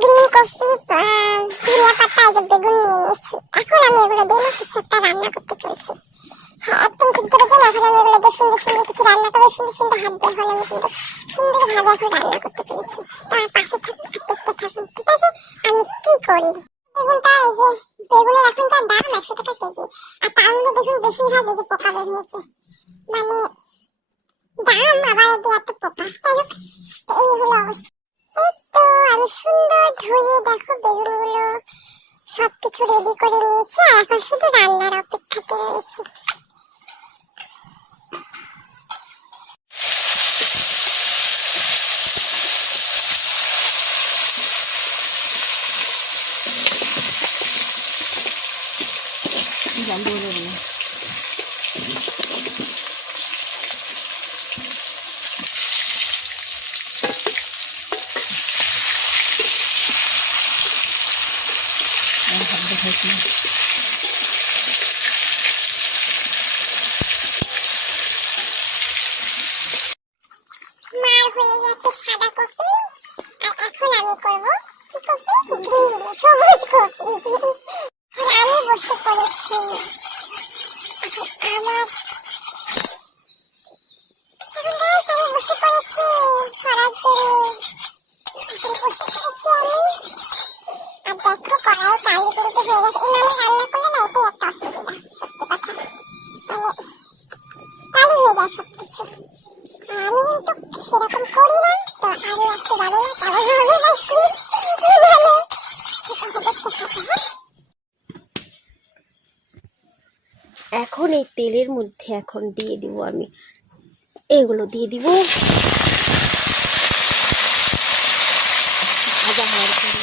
Green coffee, ধনিয়া পাতা, এই যে বেগুন নিয়ে নিয়েছি। এখন আমি এগুলো দিয়ে না কিছু একটা রান্না করতে চলছি। হ্যাঁ, একদম ঠিক ধরেছেন। এখন আমি এগুলো দিয়ে সুন্দর সুন্দর কিছু রান্না করে সুন্দর সুন্দর হাত দিয়ে হলে আমি কিন্তু সুন্দরভাবে এখন রান্না করতে চলেছি। তার পাশে থাকুন, দেখতে থাকুন, ঠিক আছে আমি কি করি। বেগুনটা, এই যে বেগুনের এখন তার দাম 100 টাকা কেজি, আর তার মধ্যে দেখুন বেশিরভাগ এই যে পোকা বের হয়েছে, মানে দাম আবার দিয়ে এত পোকা। যাই হোক, এই হলো অবস্থা। এই তো আমি সুন্দর ধুয়ে দেখো বেগুনগুলো সবকিছু রেডি করে নিয়েছি, আর এখন শুধু রান্নার অপেক্ষাতে রয়েছে। মার হয়ে গেছে সাদা কফি, আর এখন আমি করব কি কফি, গ্রিন সবুজ কফি। আমি বসে পড়েছি, আমার এখন গাইস আমি বসে পড়েছি ছড়ার জন্য। বসে পড়েছি আমি, আর দেখো কড়াই কালি কিন্তু হয়ে গেছে। এই মানে রান্না করলে না এটাই একটা অসুবিধা, সত্যি কথা, মানে কালি হয়ে যায় সবকিছু। আমি কিন্তু সেরকম করি না, তো আমি একটু জানি না কেমন হবে নাকি। এখন এই তেলের মধ্যে এখন দিয়ে দিব আমি এগুলো দিয়ে দিব ভাজা হওয়ার জন্য।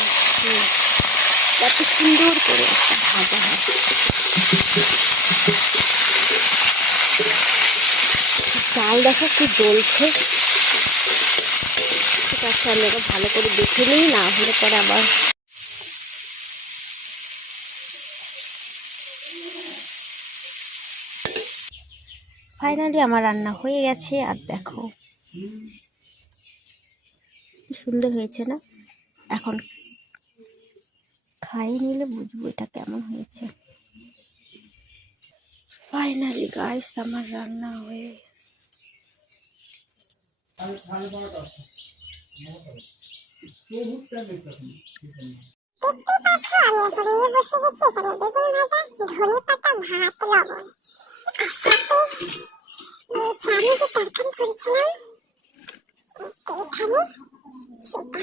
এত সুন্দর করে ভাজা হয়, চাল দেখো কি জ্বলছে। ঠিক আছে, আমি এবার ভালো করে দেখে নিই, না হলে পরে আবার। ফাইনালি আমার রান্না হয়ে গেছে, আর দেখো কি সুন্দর হয়েছে না। এখন খাই নিলে বুঝবো এটা কেমন হয়েছে। ফাইনালি গাইস আমার রান্না হয়ে দেখতে পাচ্ছ আমি এখন নিয়ে বসে গেছি এখানে বেগুন ভাজা, ধনেপাতা, ভাত, লবণ, আর সাথে রয়েছে আমি যে তরকারি করেছিলাম তো এখানে সেটা।